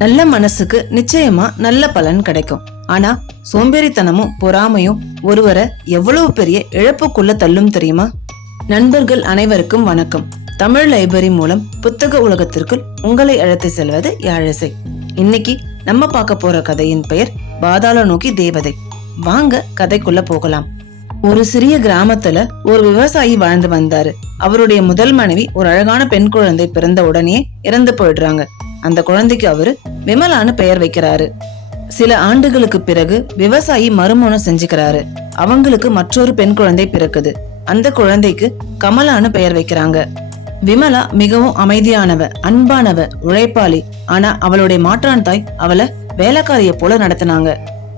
நல்ல மனசுக்கு நிச்சயமா நல்ல பலன் கிடைக்கும். ஆனா சோம்பேறித்தனமும் பொறாமையும் ஒருவரை எவ்வளவு பெரிய இழப்புக்குள்ள தள்ளும் தெரியுமா? நண்பர்கள் அனைவருக்கும் வணக்கம். தமிழ் லைப்ரரி மூலம் புத்தக உலகத்திற்குள் உங்களை அழைத்து செல்வது யாழிசை. இன்னைக்கு நம்ம பார்க்க போற கதையின் பெயர் பாதாள நோக்கி தேவதை. வாங்க கதைக்குள்ள போகலாம். ஒரு சிறிய கிராமத்துல ஒரு விவசாயி வாழ்ந்து வந்தாரு. அவருடைய முதல் மனைவி ஒரு அழகான பெண் குழந்தை பிறந்த உடனே இறந்து போயிடுறாங்க. அந்த குழந்தைக்கு அவரு விமலான்னு பெயர் வைக்கிறாரு. சில ஆண்டுகளுக்கு பிறகு விவசாயி மறுமணம் செஞ்சுக்கிறாரு. அவங்களுக்கு மற்றொரு பெண் குழந்தை பிறக்குது. அந்த குழந்தைக்கு கமலான்னு பெயர் வைக்கிறாங்க. விமலா மிகவும் அமைதியானவ, அன்பானவ, உழைப்பாளி. ஆனா அவளுடைய மாற்றான் தாய் அவளை வேலைக்காரிய போல நடத்தினாங்க.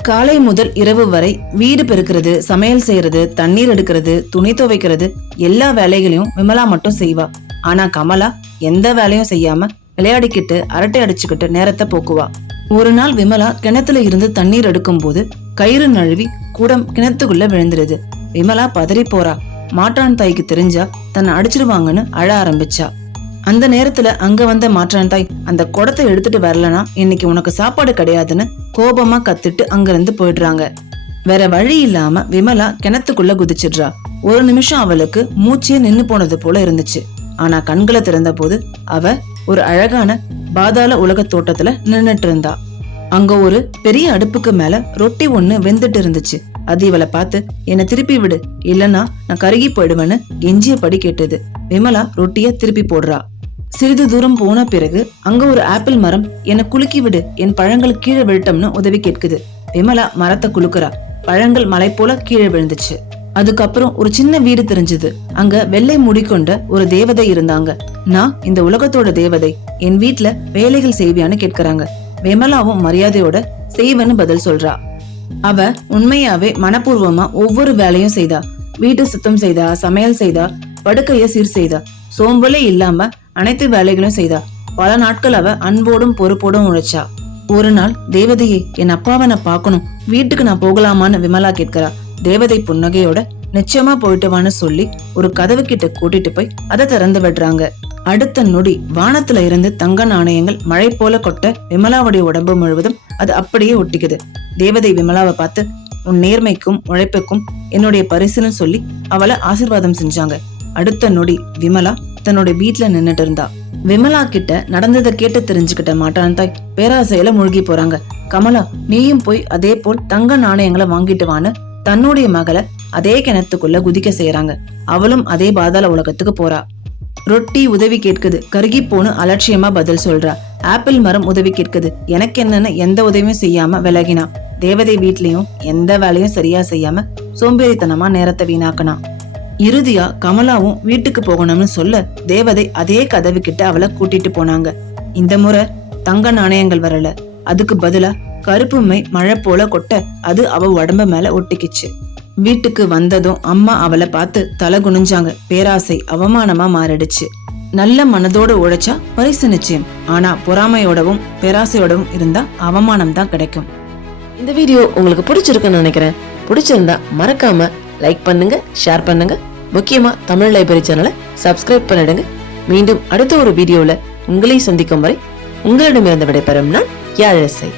காலை முதல் இரவு வரை வீடு பெருக்கிறது, சமையல் செய்யறது, தண்ணீர் எடுக்கிறது, துணி துவைக்கிறது, எல்லா வேலைகளையும் விமலா மட்டும் செய்வா. ஆனா கமலா எந்த வேலையும் செய்யாம விளையாடிக்கிட்டு அரட்டை அடிச்சுக்கிட்டு நேரத்தை போக்குவா. ஒரு நாள் விமலா கிணத்துல இருந்து தண்ணீர் எடுக்கும் போது கயிறு நழுவி குடம் கிணத்துக்குள்ள விழுந்துருது. விமலா பதறி போறா. மாற்றான் தாய்க்கு தெரிஞ்சா தன்னை அடிச்சிருவாங்கன்னு அழ ஆரம்பிச்சா. அந்த நேரத்துல அங்க வந்த மாற்றான் தாய், அந்த குடத்தை எடுத்துட்டு வரலனா இன்னைக்கு உனக்கு சாப்பாடு கிடையாதுன்னு கோபமா கத்திட்டு அங்கிருந்து போயிடுறாங்க. வேற வழி இல்லாம விமலா கிணத்துக்குள்ள குதிச்சிடுறா. ஒரு நிமிஷம் அவளுக்கு மூச்சே நின்னு போனது போல இருந்துச்சு. ஆனா கண்களை திறந்த போது அவ ஒரு அழகான பாதாள உலக தோட்டத்துல நின்னுட்டு இருந்தா. அங்க ஒரு பெரிய அடுப்புக்கு மேல ரொட்டி ஒண்ணு வெந்துட்டு இருந்துச்சு. அது இவளை பார்த்து, என்னை திருப்பி விடு, இல்லன்னா நான் கருகி போயிடுவேன்னு எஞ்சியபடி கேட்டது. விமலா ரொட்டிய திருப்பி போடுறா. சிறிது தூரம் போன பிறகு அங்க ஒரு ஆப்பிள் மரம், என்னை குலுக்கி விடு, என் பழங்கள் கீழே விழட்டம்னு உதவி கேட்குது. விமலா மரத்தை குலுக்குறா. பழங்கள் மலை போல கீழே விழுந்துச்சு. அதுக்கப்புறம் ஒரு சின்ன வீடு தெரிஞ்சது. அங்க வெள்ளை முடிக்கொண்ட ஒரு தேவதை இருந்தாங்க. நான் இந்த உலகத்தோட தேவதை, என் வீட்டுல வேலைகள் செய்வியான்னு கேட்கறாங்க. விமலாவும் மரியாதையோட செய்வன்னு பதில் சொல்றா. அவ உண்மையாவே மனப்பூர்வமா ஒவ்வொரு வேலையும் செய்தா. வீட்டு சுத்தம் செய்தா, சமையல் செய்தா, படுக்கைய சீர் செய்தா. சோம்பலே இல்லாம அனைத்து வேலைகளும் செய்தா. பல நாட்கள் அவ அன்போடும் பொறுப்போடும் உழைச்சா. ஒரு நாள், தேவதையே, என் அப்பாவை நான் பாக்கணும், வீட்டுக்கு நான் போகலாமான்னு விமலா கேட்கிறா. தேவதை புன்னகையோட நிச்சயமா போயிட்டு வான்னு சொல்லி ஒரு கதவு கிட்ட கூட்டிட்டு போய் அதை திறந்து விடுறாங்க. அடுத்த நொடி வானத்துல இருந்து தங்க நாணயங்கள் மழை போல கொட்ட விமலாவுடைய உடம்பு முழுவதும் அது அப்படியே ஒட்டிக்குது. தேவதை விமலாவை பார்த்து, உன் நேர்மைக்கும் உழைப்புக்கும் என்னுடைய பரிசுன்னு சொல்லி அவளை ஆசீர்வாதம் செஞ்சாங்க. அடுத்த நொடி விமலா தன்னுடைய வீட்டுல நின்னுட்டு இருந்தா. விமலா கிட்ட நடந்ததை கேட்டு தெரிஞ்சுக்கிட்ட மாட்டான் தாய் பேராசையில மூழ்கி போறாங்க. கமலா, நீயும் போய் அதே போல் தங்க நாணயங்களை வாங்கிட்டு வான்னு தன்னுடைய மகளை அதே கிணத்துக்குள்ள குதிக்க செய்யறாங்க. அவளும் அதே பாதாள உலகத்துக்கு போறா. ரொட்டி உதவி கேட்குது, கருகி போன்னு அலட்சியமா பதில் சொல்றா. ஆப்பிள் மரம் உதவி கேட்குது, எனக்கு என்னன்னு எந்த உதவியும் செய்யாம விலகினா. தேவதை வீட்லயும் எந்த வேலையும் சரியா செய்யாம சோம்பேறித்தனமா நேரத்தை வீணாக்கனா. இறுதியா கமலாவும் வீட்டுக்கு போகணும்னு சொல்ல தேவதை அதே கதவு கிட்ட அவளை கூட்டிட்டு போனாங்க. இந்த முறை தங்க நாணயங்கள் வரல, அதுக்கு பதிலா கருப்புமை மழை போல கொட்ட அது அவ உடம்பு மேல ஒட்டிக்கிச்சு. வீட்டுக்கு வந்ததும் அம்மா அவளை பார்த்து தலை குனிஞ்சாங்க. பேராசை அவமானமா மாறிடுச்சு. நல்ல மனதோட உழைச்சா பரிசு நிச்சயம். ஆனா பொறாமையோடவும் பேராசையோடவும் இருந்தா அவமானம் தான் கிடைக்கும். இந்த வீடியோ உங்களுக்கு பிடிச்சிருக்குன்னு நினைக்கிறேன். பிடிச்சிருந்தா மறக்காம லைக் பண்ணுங்க, ஷேர் பண்ணுங்க. முக்கியமா தமிழ் லைப்ரரி சேனலை சப்ஸ்கிரைப் பண்ணிடுங்க. மீண்டும் அடுத்த ஒரு வீடியோல உங்களை சந்திக்கும் வரை உங்களிடமிருந்து விடைபெறும் நான் யாழிசை.